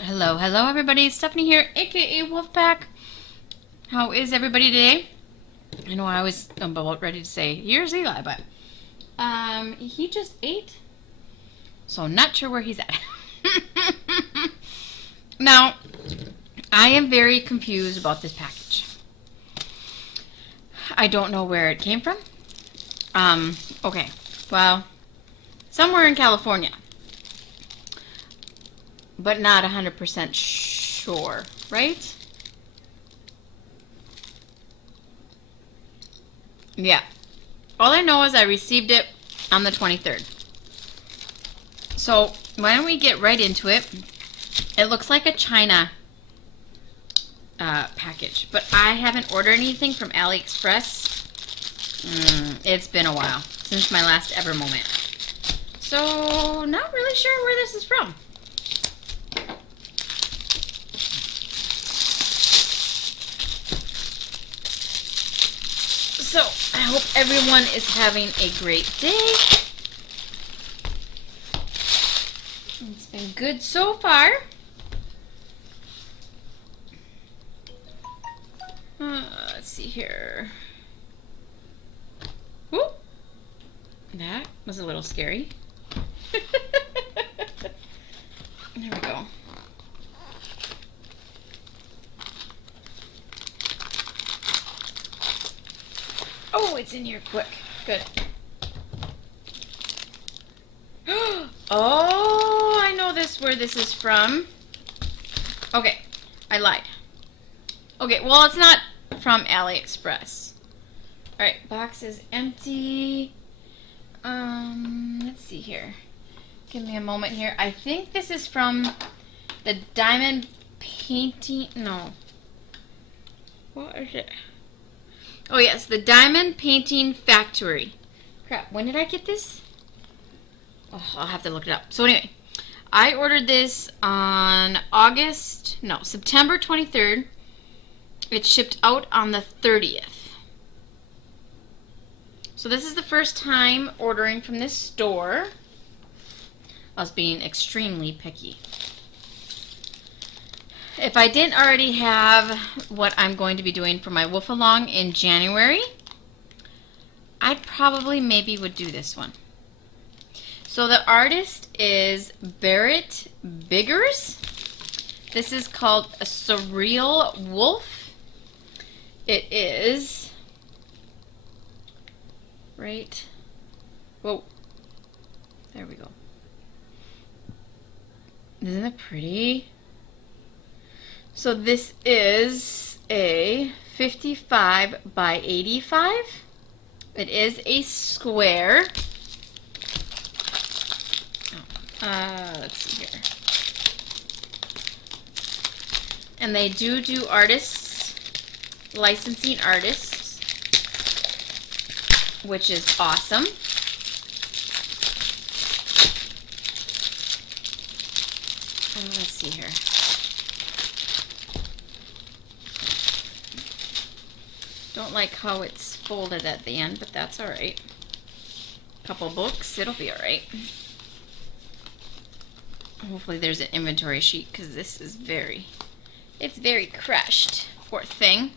Hello everybody, Stephanie here, aka Wolfpack. How is everybody today? I know I was about ready to say, here's Eli, but he just ate, so not sure where he's at. Now, I am very confused about this package. I don't know where it came from. Okay, well, somewhere in California, but not 100% sure, right? Yeah. All I know is I received it on the 23rd. So, why don't we get right into it? It looks like a China package, but I haven't ordered anything from AliExpress. It's been a while since my last ever moment. So, not really sure where this is from. So, I hope everyone is having a great day. It's been good so far. Let's see here. Woo! That was a little scary. There we go. Oh, it's in here quick. Good. Oh, I know where this is from. Okay, I lied. Okay, well, it's not from AliExpress. Alright, box is empty. Let's see here. Give me a moment here. I think this is from the diamond painting. No. What is it? Oh, yes, the Diamond Painting Factory. Crap, when did I get this? Oh, I'll have to look it up. So anyway, I ordered this on September 23rd. It shipped out on the 30th. So this is the first time ordering from this store. I was being extremely picky. If I didn't already have what I'm going to be doing for my Wolf Along in January, I probably maybe would do this one. So the artist is Barrett Biggers. This is called a Surreal Wolf. It is right. Whoa. There we go. Isn't it pretty? So this is a 55 by 85. It is a square. Let's see here. And they do artists, licensing artists, which is awesome. Let's see here. Don't like how it's folded at the end, but that's alright. Couple books, it'll be alright. Hopefully there's an inventory sheet, because this is it's very crushed. Poor thing.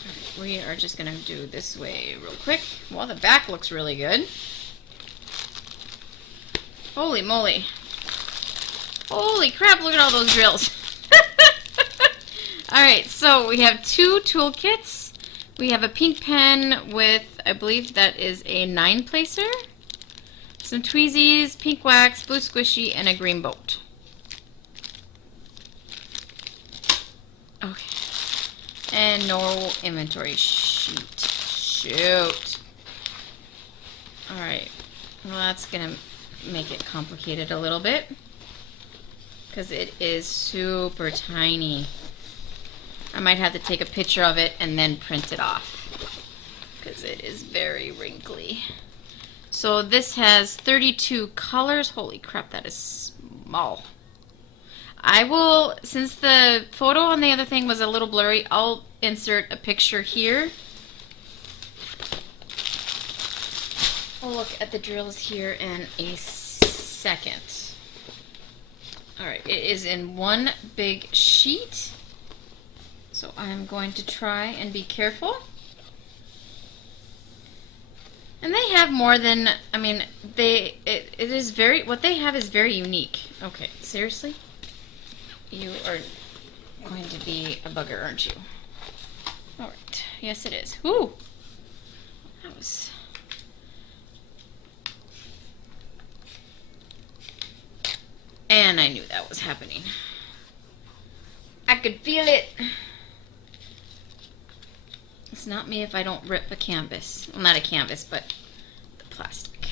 Alright, we are just going to do this way real quick. Well, the back looks really good. Holy moly. Holy crap, look at all those drills. Alright, so we have two toolkits. We have a pink pen with, I believe that is a 9-placer. Some tweezies, pink wax, blue squishy, and a green boat. Okay. And no inventory sheet. Shoot. Alright. Well, that's going to make it complicated a little bit, because it is super tiny. I might have to take a picture of it and then print it off, because it is very wrinkly. So this has 32 colors. Holy crap, that is small. I will, since the photo on the other thing was a little blurry, I'll insert a picture here. look at the drills here in a second. Alright, it is in one big sheet. So I'm going to try and be careful. And they have more than, I mean, it is very, what they have is very unique. Okay, seriously? You are going to be a bugger, aren't you? Alright, yes it is. Ooh! That was... And I knew that was happening. I could feel it. It's not me if I don't rip a canvas. Well, not a canvas, but the plastic.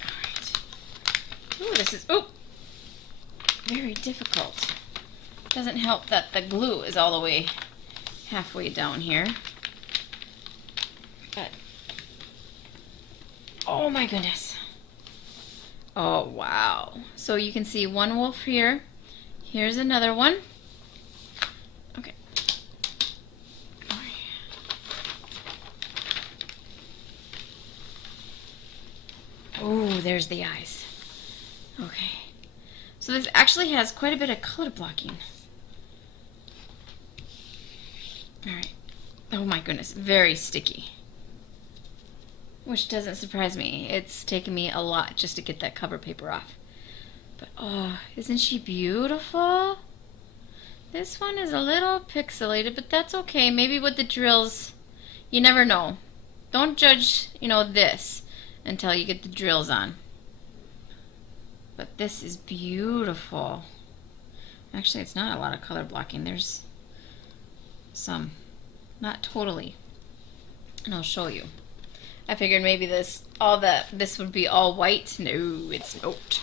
Alright. Ooh, this is, oh, very difficult. Doesn't help that the glue is all the way halfway down here. But, oh my goodness. Oh, wow. So you can see one wolf here. Here's another one. Okay. Oh, there's the eyes. Okay. So this actually has quite a bit of color blocking. Alright. Oh my goodness. Very sticky. Which doesn't surprise me. It's taken me a lot just to get that cover paper off. But oh, isn't she beautiful? This one is a little pixelated, but that's okay. Maybe with the drills, you never know. Don't judge, you know, this until you get the drills on. But this is beautiful. Actually, it's not a lot of color blocking. There's some. Not totally. And I'll show you. I figured maybe this would be all white. No, it's not.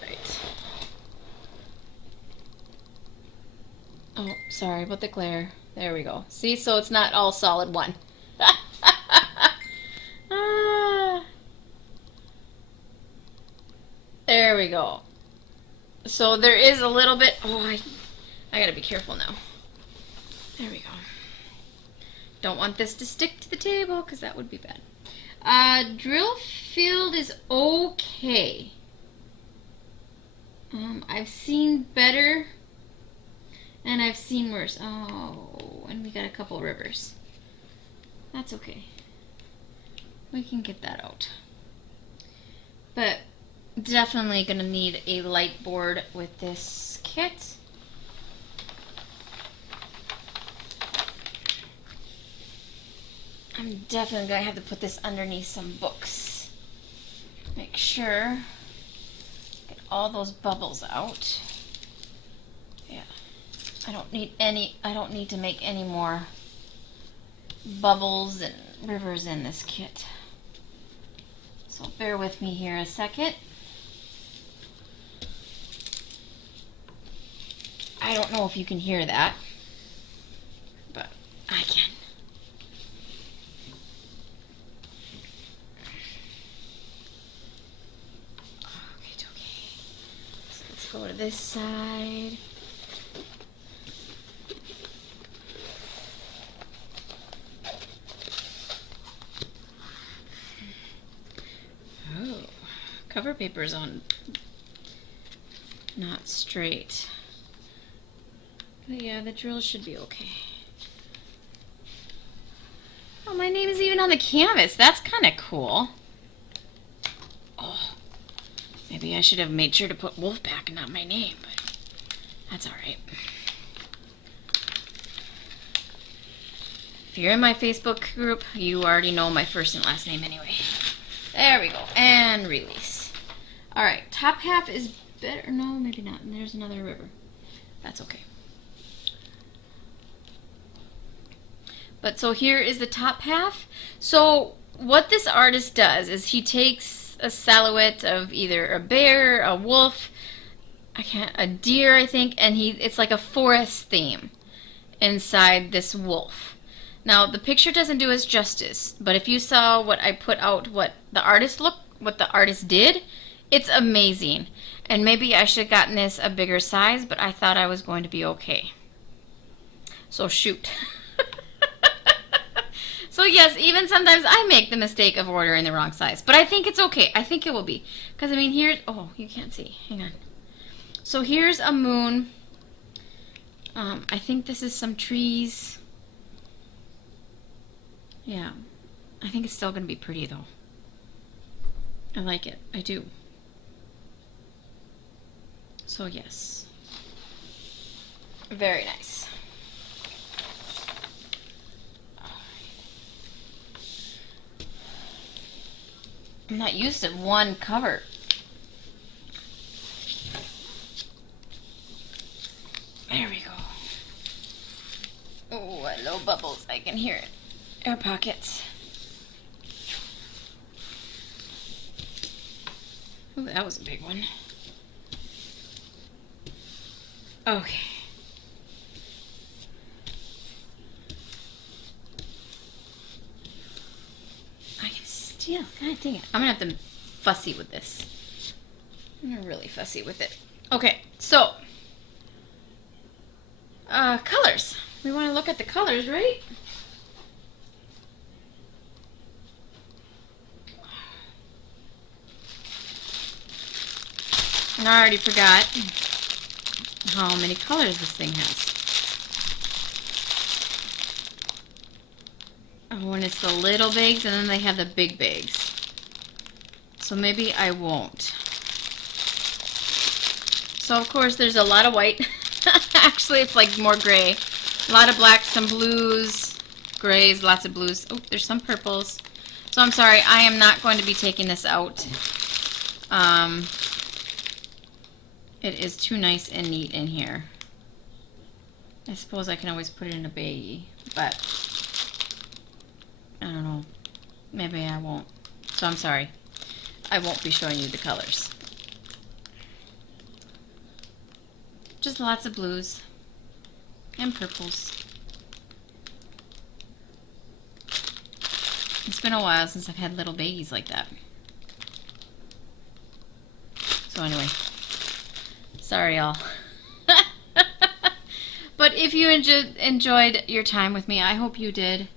Right. Oh, sorry about the glare. There we go. See, so it's not all solid one. There we go. So there is a little bit. Oh, I gotta be careful now. There we go. Don't want this to stick to the table because that would be bad. Drill field is okay. I've seen better and I've seen worse. Oh, and we got a couple rivers. That's okay. We can get that out. But definitely gonna need a light board with this kit. I'm definitely going to have to put this underneath some books. Make sure. Get all those bubbles out. Yeah. I don't need to make any more bubbles and rivers in this kit. So bear with me here a second. I don't know if you can hear that, but I can. Go to this side. Oh, cover paper's on not straight. But yeah, the drill should be okay. Oh, my name is even on the canvas. That's kind of cool. Maybe I should have made sure to put Wolfpack and not my name, but that's alright. If you're in my Facebook group, you already know my first and last name anyway. There we go. And release. Alright, top half is better. No, maybe not. And there's another river. That's okay. But so here is the top half. So what this artist does is he takes a silhouette of either a bear, a wolf, a deer, I think, and it's like a forest theme inside this wolf. Now the picture doesn't do us justice, but if you saw what I put out, what the artist did, it's amazing. And maybe I should have gotten this a bigger size, but I thought I was going to be okay. So shoot. So yes, even sometimes I make the mistake of ordering the wrong size. But I think it's okay. I think it will be. Because, I mean, here... Oh, you can't see. Hang on. So here's a moon. I think this is some trees. Yeah. I think it's still going to be pretty, though. I like it. I do. So, yes. Very nice. I'm not used to one cover. There we go. Oh, hello bubbles. I can hear it. Air pockets. Oh, that was a big one. Okay. I can still, god dang it. I'm gonna have to fussy with this. I'm really fussy with it. Okay, so colors. We want to look at the colors, right? And I already forgot how many colors this thing has. Oh, and it's the little bags, and then they have the big bags. So maybe I won't. So of course there's a lot of white. Actually, it's like more gray. A lot of blacks, some blues, grays, lots of blues. Oh, there's some purples. So I'm sorry, I am not going to be taking this out. It is too nice and neat in here. I suppose I can always put it in a baggie, but I don't know. Maybe I won't. So I'm sorry. I won't be showing you the colors. Just lots of blues and purples. It's been a while since I've had little baggies like that. So anyway, sorry y'all. But if you enjoyed your time with me, I hope you did.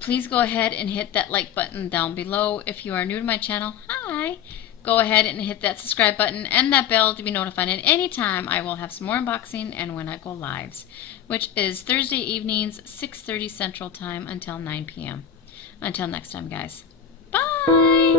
Please go ahead and hit that like button down below. If you are new to my channel, hi. Go ahead and hit that subscribe button and that bell to be notified at any time I will have some more unboxing and when I go lives, which is Thursday evenings, 6:30 Central Time until 9 p.m. Until next time, guys. Bye!